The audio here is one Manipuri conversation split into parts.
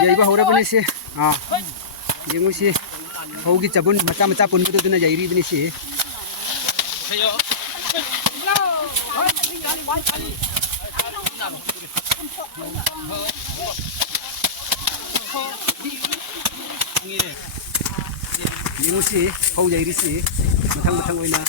Yaiba hora bani si. Yengu si. Hogi cabun macam pun betul tu na jairi bani si. Yengu si. Hau jairi si. Matang oina.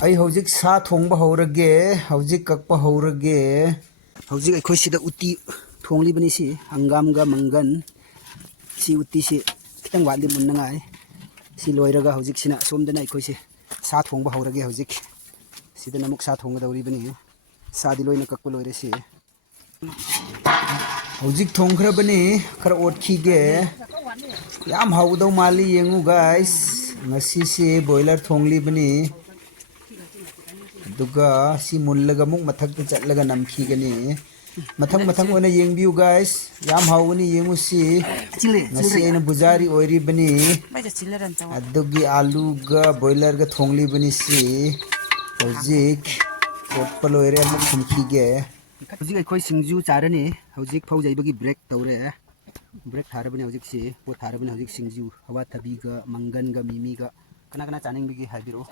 Ai hojik sa thongba horage hojik kakpa horage hojik ai khoi sida uti thongli bani si hangam ga mangan si uti si kitang wali mun ngai si loiraga hojik sina somdana ai khoi si sa thongba horage hojik sida namuk sa thongga dawri bani sa di loina kakpa loire si hojik thongkhra bani khara otkhi ge yam hawdaw mali yengu guys ngasi si boiler thongli bani दुगा सी मुल्लगा मुक मथक ते चटलगा नमखी गनी मथंग ओना येंगबिउ गाइस याम हावनी येंगु सी ngasi ena bujari oiri bani adugi आलू गा बॉयलर गा थोंगली बनी सी हौजिक पोटपल ओइरे मुक खुमखी गे हौजिक अखोय सिंजु चारनी हौजिक फौ जाइबगी ब्रेक तौरे ब्रेक थारे बनी हौजिक सी पो थारे बनी हौजिक सिंजु हवा थबी गा मंगन गा मिमी गा कना कना चानिंग बिगी हाबिरो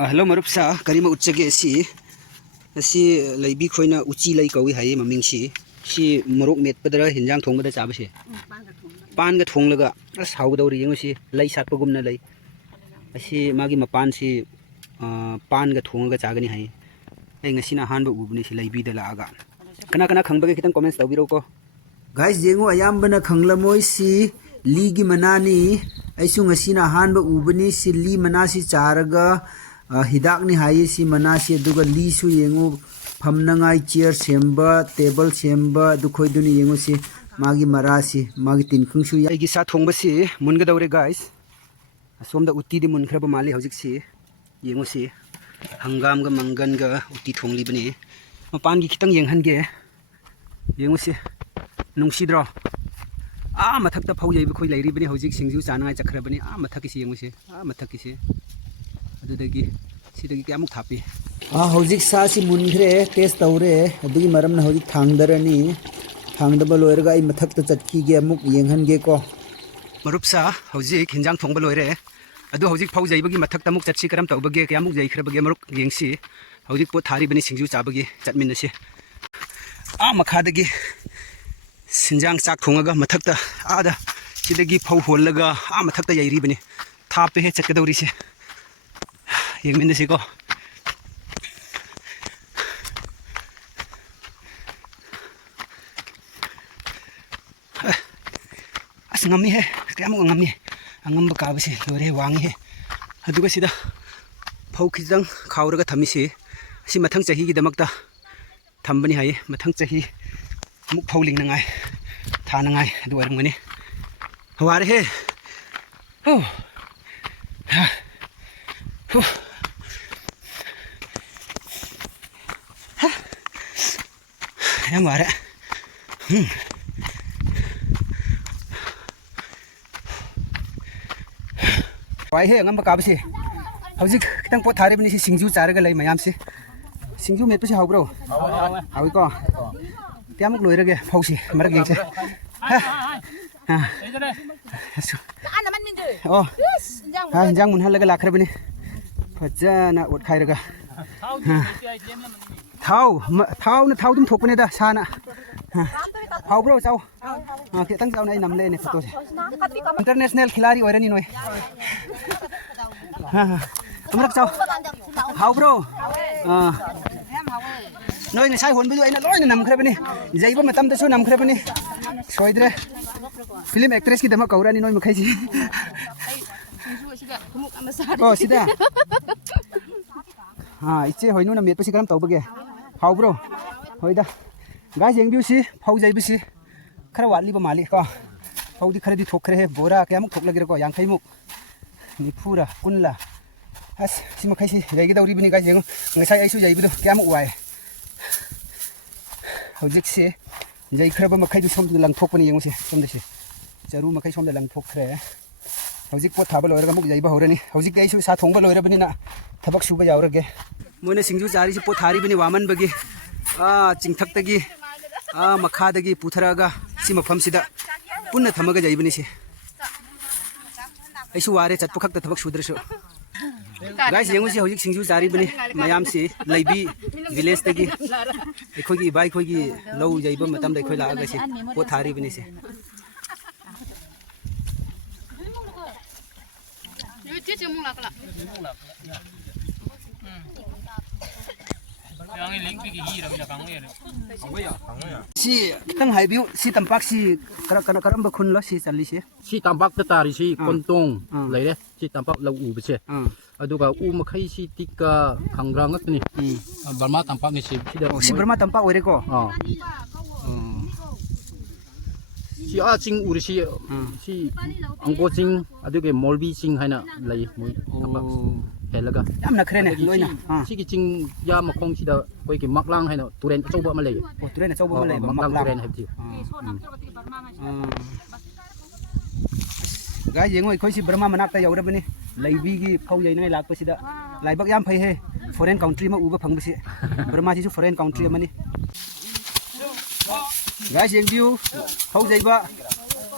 हेलो मरुपसा करीमा उच्चगे सी लैबी खोइना उची लै कौई हाय ममिंग सी मोरोक मेटपदरा हिंजांग थोंगबदा चाबसे पान गा थोंगलगा अस हाउदौरी यंग सी लै सातपगुमना लै असी मागी मपान सी पान गा थोंगगा चागनी हाय ए ngasina hanba ubuni si laibi da laaga kana kana khangbage kitang comments tawbiro ko guys jengo ayambana khanglamoi si ligi manani aisu ngasina hanba ubuni si li manasi charaga हिदाक नि हाई सी मना सी दुगा ली सु येंगु फमनंगाई चेयर सेंबा टेबल सेंबा दुखोय दुनि येंगु सी मागी मरा सी मागी तिनखुं सु यागी सा थोंबा सी मुनगा दौरे गाइस सोमदा उत्ती दि मुनखरब माली हौजिक सी येंगु सी हंगाम गा मंगन गा उत्ती थोंगली बने मपान गी खितंग येंगहन गे येंगु सी नुंगसिद्रो मथकता फौ जाइब खोय लाइरि बने हौजिक सिंजु चानाय चखरा बने मथक सी येंगु सी मथक सी अदुदगी सिदगी क्यामुक थापी हौजिक सा सी मुनग्रे टेस्ट तौरे अदुगी मरमना हौजिक थांगदरनी थांदबा लोयरगा आई मथक्ता चटकीगे अमुक येंहनगे को मरुपसा हौजिक हिंजांग थोंबा लोयरे अदु हौजिक फौ जैबगी मथक्ता मुक चटसी करम तौबगे कयामुक जैखरबगे मरुक येंसी हौजिक पो थारी बनी सिंजू चाबगी चटमिनसे आ मखादगी सिंजांग चाक थोंगा मथक्ता आदा सिदगी फौ होलगा आ मथक्ता यैरी बनी थापे हे चटकदौरी से येंमिनसे को ngami he kaya mo ngami angam ba ka ba si lore wangi he aduga sida phau khijang khawraga thamisi si mathang chahi gi damakta thambani hai mathang chahi muk phauling nangai thanangai adu arangani haware he ho ho ya mare वाई है अंगम काब से हौजिक खितंग पोट थारे बनी सिंजू चारगा लै मयाम से सिंजू मेट पे हाउब्रो हाउई को त्यामुक लोइरगे फौसी मरग गेंसे हां ओ हां हिंजांग मुनहलगा लाखर बनी फजना ओट खाइरगा थाव थाव न थाव दुम थोकने दा साना हाउब्रो चाव खितंग चाव नै नमले ने फोटो से इंटरनेशनल खिलाड़ी ओरनी नोय अमरक चाव हाउब्रो नोय नसाई होनबदु आइना लोइना नमखरबनी जैबा मतम दसु नमखरबनी सोइद्रे फिल्म एक्ट्रेस की दमा कौरानी नोय मखैसी ओ सिदा हां इचे होइनु न मेटपसी करम तौबगे हाउब्रो होइदा गाय जेंबिउसी फौ जैबिसी खरा वाटलिबा माली को फौदी खरदी थोखरे हे बोरा कयामुक थोकलगिर को यांखैमुक निफुरा कुनला अस सिमा खैसी जैगे दौरिबनी गाय जेंगो ngasai आइसु जैबिदो कयामुक वाय हौजिक से जैखरबा मखैदु सोमदु लंथोकपनि येंगोसे सोमदसे जरु मखै सोमदा लंथोखरे हौजिक पोट थाबा लोयरगा मुक जैबा हौरनी हौजिक आइसु सा थोंबा लोयरबनिना थबक सुबा यावरगे मोने सिंजु जारिसि पोट थारिबनि वामनबगी चिंथक्तगी मखादगी पुथरागा सि मफमसिदा पुन्ना थमगा जैबनि से आइसु वारे चटपु खक्ता थबक सुद्रसु गाइस येंगुसि हौजिक सिंजु जारिबनि मयामसि लैबी विलेज तगी एखोगी बाइ खोगी लौ जैबा मतम दै खोइ लागा से पोट थारिबनि से si tang hai biu si tampak si karam ba khun lo si chali si si tampak ta tari si kontong leire si tampak lau u bese aduga u makhai si tika khangra ngat ni Burma tampak ni si Burma tampak ore ko si a ching uri si angko ching aduge molbi ching haina lai moi tampak helaga yam na khrene loina sigi ching ya makhong sida koi ki maklang haina turen choba ma lei turen choba ma lei maklang turen habti gai yengoi khoi si Burma manak ta yaurabani laibi gi phau jai nai lakpa sida laibak yam phai he foreign country ma uba phangbusi Burma si foreign country amani gai yeng view phau jaiba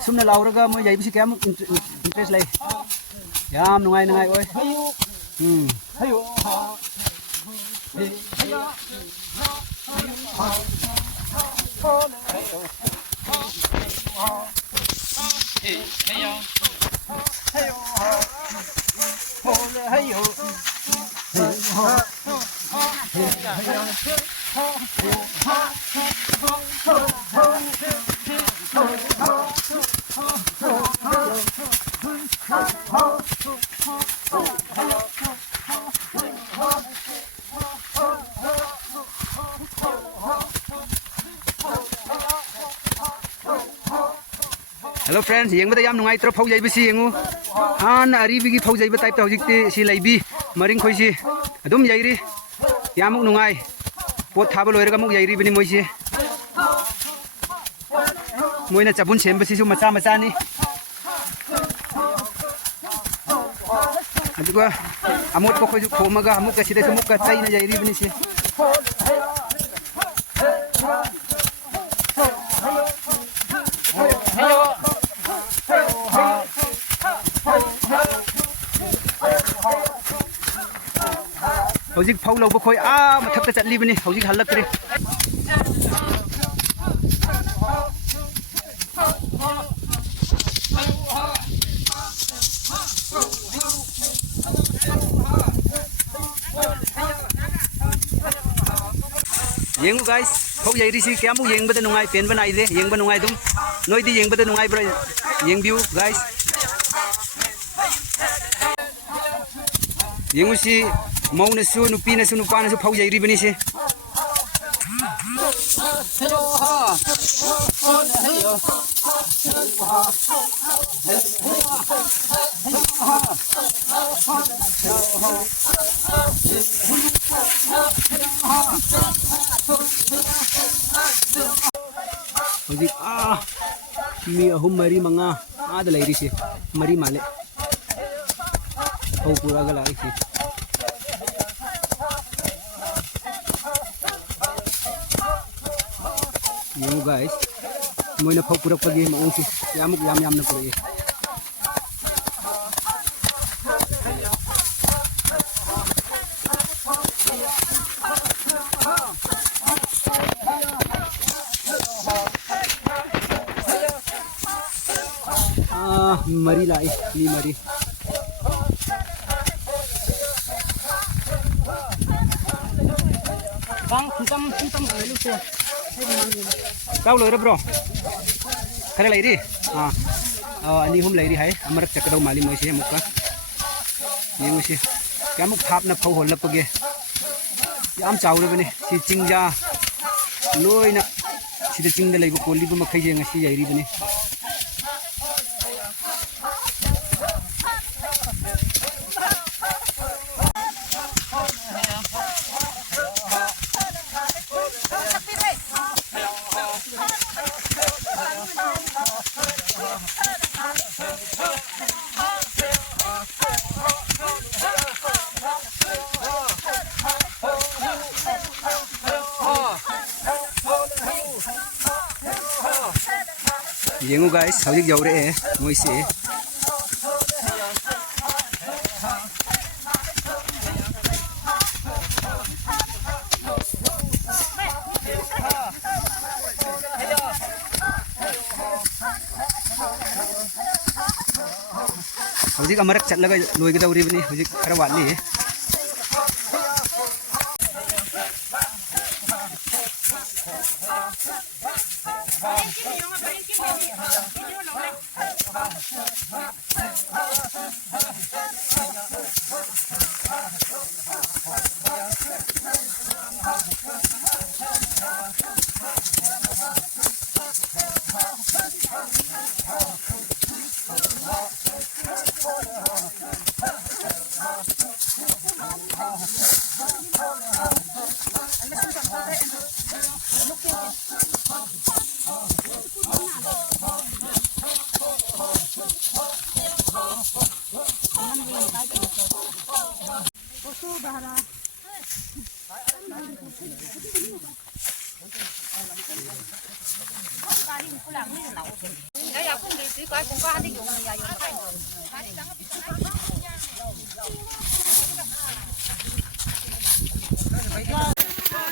sumna lauraga moi jaibi si kyam interest lai yam nungai oi hayo Hello friends, yang bada yam nungai tro phau jai bisi yengu han ari bigi phau jai ba type ta hojikti si laibi maring khoi si adum jairi yamuk nungai pot thaba loiraga muk jairi bini moi si moina chabun sem basi su macha macha ni aduga amot ko khoi khomaga amuk ka sida muk ka chai na jairi bini si हौजिक फाउ लौब खोय मथक चटलीबनी हौजिक हल्लक्रे येंगु गाइस फाउ याइरिसी क्यामु येंगबदा नुंगाई पेनबा नाइदे येंगबा नुंगाई दुम नोइदी येंगबदा नुंगाई ब्रा येंगबिउ गाइस येंगुसी मौनसु नुपीनसु नुपानसु फाउ याइरिबनी से हौजिक मी अहुम मरी मंगा आद लैरिसे मरी माले हौ पुरागा लाइसे यू गाइस मोइना फौ पुरकपगी मौसी यामुक याम यामना पुरगे मरी लाई नी मरी Kau lori bro, kare lagi, ani hum lagi hai, amar cakadau mali moisi muka, ini moisi, kamu khap na phau holla page, yam caur bene, si cingja, loi na, si cingda lagi koli bu makai je ngasi jairi bene. Yengu guys, haudik jaure moisi. Haudik amarak chat laga loi kita uri bini, haudik kara wali.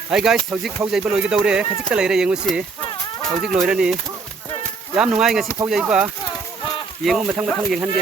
Hi guys, hauzik phau jaiba loi ge daure khajik ta leire yengu si hauzik loirani yam nungai ngasi phau jaiba yengu mathang mathang yenghan de